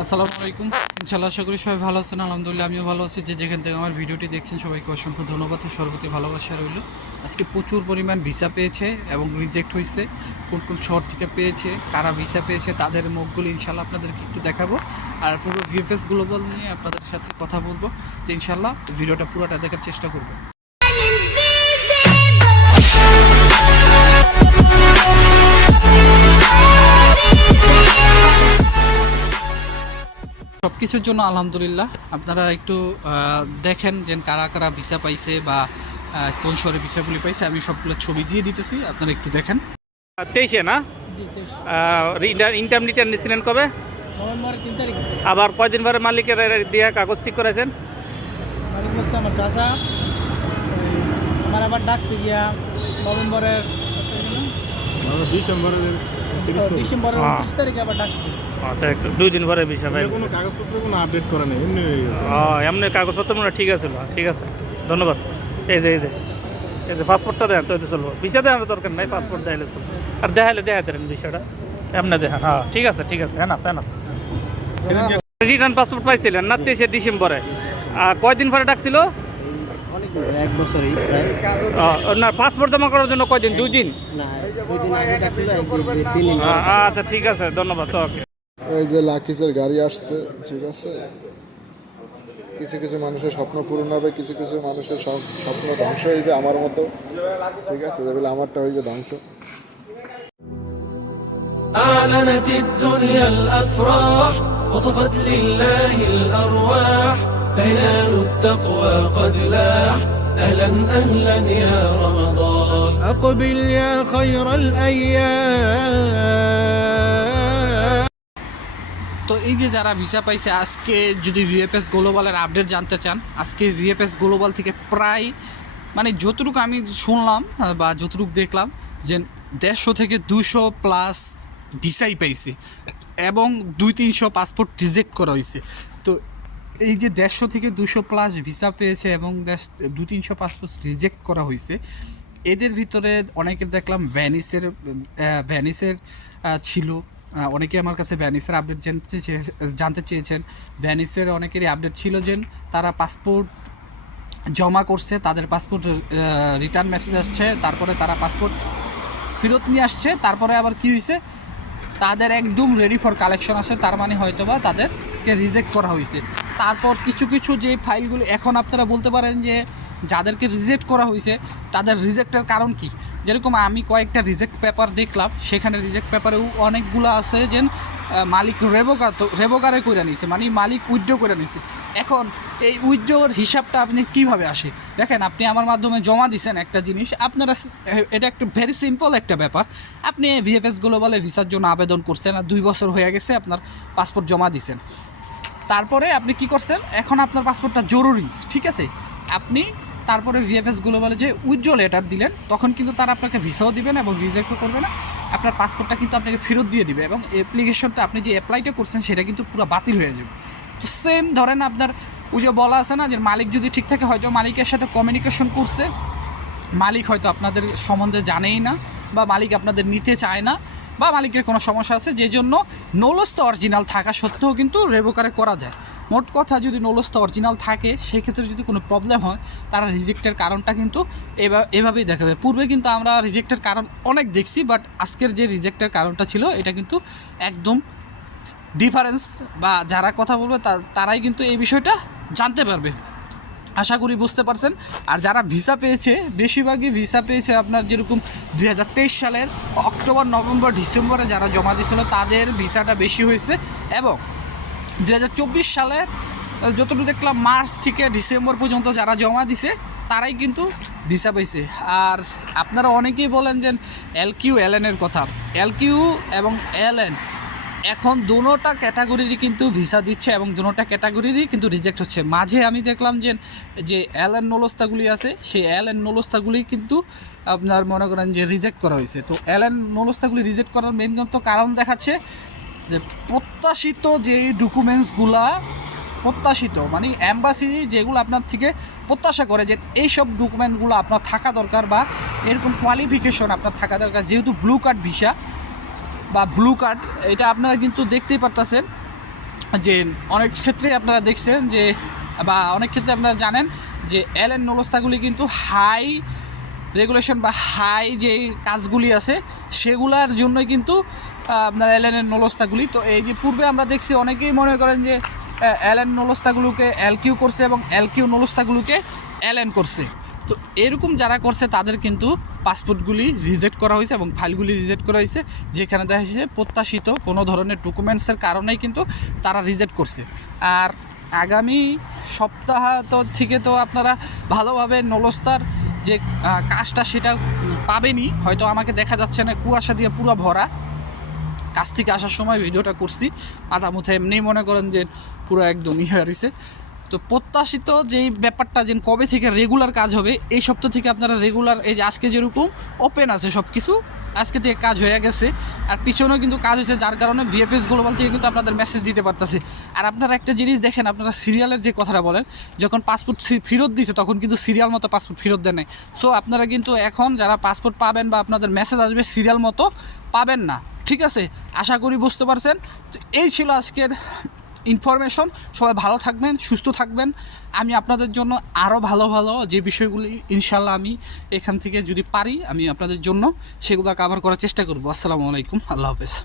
আসসালামু আলাইকুম। ইনশাল্লাহ আশা করি সবাই ভালো আছেন, আলহামদুলিল্লাহ আমিও ভালো আছি। যে যেখান থেকে আমার ভিডিওটি দেখছেন, সবাইকে অসংখ্য ধন্যবাদ সর্বতি ভালোবাসা রইল। আজকে প্রচুর পরিমাণ ভিসা পেয়েছে এবং রিজেক্ট হয়েছে। কোন কোন শহর থেকে পেয়েছে, কারা ভিসা পেয়েছে, তাদের মুখগুলো ইনশাল্লাহ আপনাদেরকে একটু দেখাবো। আর পুরো ভিএফএস গ্লোবাল নিয়ে আপনাদের সাথে কথা বলব। তো ইনশাল্লাহ ভিডিওটা পুরোটা দেখার চেষ্টা করবেন কিছুর জন্য আলহামদুলিল্লাহ। আপনারা একটু দেখেন যে কারা কারা ভিসা পাইছে বা কোন শহরে ভিসাগুলি পাইছে আমি সবগুলো ছবি দিয়ে দিতেছি আপনারা একটু দেখেন। তেইশে না? ইন্টারমিডিয়েট নিয়েছিলেন কবে? নভেম্বরের তিন তারিখ। আবার কয়দিন পরে মালিকের দিয়ে কাগজ ঠিক করেছেন? মালিক বলতে আমার চাচা ওই আমার আবার ডাকছে গিয়া নভেম্বরের ডিসেম্বরে ও, ডিসেম্বরের। উনত্রিশ তারিখে আবার ডাকছে। আচ্ছা একটু দুই দিন পরে বিষয় ভাই কোনো কাগজপত্র কোনো আপডেট করে নেই এমনি হয়ে কাগজপত্র মনে ঠিক আছে ঠিক আছে। ধন্যবাদ। এই যে এই যে এই যে পাসপোর্টটা দেন তো চলবো। ভিসা দেওয়ার দরকার নাই পাসপোর্ট দেখাইলে চলবো। আর দেখাইলে দেখাই দেন বিষয়টা। এমনি দেখান হ্যাঁ ঠিক আছে ঠিক আছে হ্যাঁ না তাই না। রিটার্ন পাসপোর্ট পাইছিলেন না তেইশে ডিসেম্বরে। আর কয়দিন পরে ডাকছিল? এক বছরই প্রায় ও, না পাসপোর্ট জমা করার জন্য কয়দিন দুই দিন না দুই দিন আগে ডাকছিল একদিন তিন দিন আ- আচ্ছা ঠিক আছে ধন্যবাদ ওকে এই যে লাকিসের গাড়ি আসছে ঠিক আছে কিছু কিছু মানুষের স্বপ্ন পূরণ হবে কিছু কিছু মানুষের সব- স্বপ্ন ধ্বংস হয়ে যাবে আমার মতো ঠিক আছে যেগুলো আমারটা হয়ে যাবে ধ্বংস أعلنت الدنيا الأفراح وصفت لله الأرواح فهلال التقوى قد لاح أهلا أهلا يا رمضان أقبل يا خير الأيام তো এই যে যারা ভিসা পাইছে আজকে যদি ভিএফএস গ্লোবালের আপডেট জানতে চান আজকে ভিএফএস গ্লোবাল থেকে প্রায় মানে যতটুকু আমি শুনলাম আহ, বা যতটুকু দেখলাম যে দেড়শো থেকে দুশো প্লাস ভিসাই পাইছে এবং দুই তিনশো পাসপোর্ট রিজেক্ট করা হয়েছে তো এই যে দেড়শো থেকে দুশো প্লাস ভিসা পেয়েছে এবং দু তিনশো পাসপোর্ট রিজেক্ট করা হয়েছে। এদের ভিতরে অনেকে দেখলাম ভ্যানিসের ভ্যানিসের ছিল। অনেকে আমার কাছে ভ্যানিসের আপডেট জানতে জানতে চেয়েছেন। ভ্যানিসের অনেকেরই আপডেট ছিল যে তারা পাসপোর্ট জমা করছে, তাদের পাসপোর্ট রিটার্ন মেসেজ আসছে, তারপরে তারা পাসপোর্ট ফেরত নিয়ে আসছে, তারপরে আবার কি হয়েছে? তাদের একদম রেডি ফর কালেকশন আছে, তার মানে হয়তোবা তাদেরকে রিজেক্ট করা হয়েছে। তারপর কিছু কিছু যে ফাইলগুলো এখন আপনারা বলতে পারেন যে যাদেরকে রিজেক্ট করা হয়েছে, তাদের রিজেক্টের কারণ কি? যেরকম আমি কয়েকটা রিজেক্ট পেপার দেখলাম, সেখানে রিজেক্ট পেপারেও অনেকগুলো আছে যে মালিক রেবোকা তো রেবোকারে করে নিছে মানে মালিক উইথড্র করে নিছে। এখন এই উইথড্রোর হিসাবটা আপনি কীভাবে আসে? দেখেন, আপনি আমার মাধ্যমে জমা দিছেন একটা জিনিস, আপনারা এটা একটা ভেরি সিম্পল একটা ব্যাপার। আপনি ভিএফএস গ্লোবালে ভিসার জন্য আবেদন করছেন আর দুই বছর হয়ে গেছে আপনার পাসপোর্ট জমা দিছেন। তারপরে আপনি কি করছেন? এখন আপনার পাসপোর্টটা জরুরি, ঠিক আছে? আপনি তারপরে ভিএফএস গ্লোবালে যে উজ্জ্বল লেটার দিলেন, তখন কিন্তু তারা আপনাকে ভিসাও দিবেন এবং রিজেক্টও করবে না। আপনার পাসপোর্টটা কিন্তু আপনাকে ফেরত দিয়ে দিবে এবং অ্যাপ্লিকেশনটা আপনি যে অ্যাপ্লাইটা করছেন, সেটা কিন্তু পুরো বাতিল হয়ে যাবে। তো সেম ধরেন আপনার, ওই যে বলা আছে না যে মালিক যদি ঠিক থাকে, হয়তো মালিকের সাথে কমিউনিকেশন করছে। মালিক হয়তো আপনাদের সম্বন্ধে জানেই না বা মালিক আপনাদের নিতে চায় না। বা মালিকের কোনো সমস্যা আছে, যে জন্য নলস্ত অরিজিনাল থাকা সত্ত্বেও কিন্তু রেবোকারে করা যায়। মোট কথা যদি নলস্ত অরিজিনাল থাকে, সেক্ষেত্রে যদি কোনো প্রবলেম হয়, তারা রিজেক্টের কারণটা কিন্তু এভাবেই দেখাবে। পূর্বে কিন্তু আমরা রিজেক্টের কারণ অনেক দেখছি, বাট আজকের যে রিজেক্টের কারণটা ছিল, এটা কিন্তু একদম ডিফারেন্স বা যারা কথা বলবে তারাই কিন্তু এই বিষয়টা জানতে পারবে। আশা করি বুঝতে পারছেন। আর যারা ভিসা পেয়েছে, বেশিরভাগই ভিসা পেয়েছে আপনার যেরকম দুই হাজার তেইশ সালের অক্টোবর, নভেম্বর, ডিসেম্বরে যারা জমা দিয়েছিল, তাদের ভিসাটা বেশি হয়েছে এবং দুই হাজার চব্বিশ সালের যতটুকু দেখলাম, মার্চ থেকে ডিসেম্বর পর্যন্ত যারা জমা দিছে, তারাই কিন্তু ভিসা পেয়েছে। আর আপনারা অনেকেই বলেন যে এল কিউ, এল কথা। এল কিউ এবং এল এন এখন দুটোটা ক্যাটাগরিরই কিন্তু ভিসা দিচ্ছে এবং দুটোটা ক্যাটাগরিরই কিন্তু রিজেক্ট হচ্ছে। মাঝে আমি দেখলাম যে যে এল এন নলস্তাগুলি আছে, সেই এল এন নলস্তাগুলি কিন্তু আপনার মনে করেন যে রিজেক্ট করা হয়েছে। তো এল এন নলস্তাগুলি রিজেক্ট করার মেন তো কারণ দেখাচ্ছে যে প্রত্যাশিত যে ডকুমেন্টসগুলা প্রত্যাশিত মানে অ্যাম্বাসি যেগুলো আপনার থেকে প্রত্যাশা করে যে এইসব ডকুমেন্টগুলো আপনার থাকা দরকার বা এরকম কোয়ালিফিকেশন আপনার থাকা দরকার, যেহেতু ব্লু কার্ড ভিসা বা ব্লু কার্ড এটা আপনারা কিন্তু দেখতেই পারতেছেন যে অনেক ক্ষেত্রে আপনারা দেখছেন যে, বা অনেক ক্ষেত্রে আপনারা জানেন যে এলএন নলস্তাগুলি কিন্তু হাই রেগুলেশন বা হাই যে কাজগুলি আছে, সেগুলার জন্যই কিন্তু আপনার এলএনের নলস্তাগুলি। তো এই যে পূর্বে আমরা দেখছি অনেকেই মনে করেন যে এলএন নলস্তাগুলোকে এলকিউ করছে এবং এলকিউ নলস্তাগুলোকে এলএন করছে। তো এরকম যারা করছে তাদের কিন্তু পাসপোর্টগুলি রিজেক্ট করা হয়েছে এবং ফাইলগুলি রিজেক্ট করা হয়েছে, যেখানে দেখা যাচ্ছে প্রত্যাশিত কোনো ধরনের ডকুমেন্টসের কারণেই কিন্তু তারা রিজেক্ট করছে। আর আগামী সপ্তাহ তো থেকে তো আপনারা ভালোভাবে নলস্তার যে কাজটা সেটা পাবেনই। হয়তো আমাকে দেখা যাচ্ছে না, কুয়াশা দিয়ে পুরো ভরা। কাছ থেকে আসার সময় ভিডিওটা করছি। মুথে এমনি মনে করেন যে পুরো একদম ইয়ে হয়েছে তো প্রত্যাশিত যেই ব্যাপারটা যে কবে থেকে রেগুলার কাজ হবে, এই সপ্তাহ থেকে আপনারা রেগুলার এই যে আজকে যেরকম ওপেন আছে সব কিছু আজকে থেকে কাজ হয়ে গেছে। আর পিছনেও কিন্তু কাজ হয়েছে, যার কারণে ভিএফএস গ্লোবাল থেকে কিন্তু আপনাদের মেসেজ দিতে পারতেছে। আর আপনারা একটা জিনিস দেখেন, আপনারা সিরিয়ালের যে কথাটা বলেন, যখন পাসপোর্ট ফেরত দিছে, তখন কিন্তু সিরিয়াল মতো পাসপোর্ট ফেরত দেয় নাই। সো আপনারা কিন্তু এখন যারা পাসপোর্ট পাবেন বা আপনাদের মেসেজ আসবে সিরিয়াল মতো পাবেন না। ঠিক আছে? আশা করি বুঝতে পারছেন? তো এই ছিল আজকের ইনফরমেশন। সবাই ভালো থাকবেন, সুস্থ থাকবেন। আমি আপনাদের জন্য আরও ভালো ভালো যে বিষয়গুলি ইনশাল্লাহ আমি এখান থেকে যদি পারি, আমি আপনাদের জন্য সেগুলো কাভার করার চেষ্টা করব। আসসালামু আলাইকুম। আল্লাহ হাফেজ।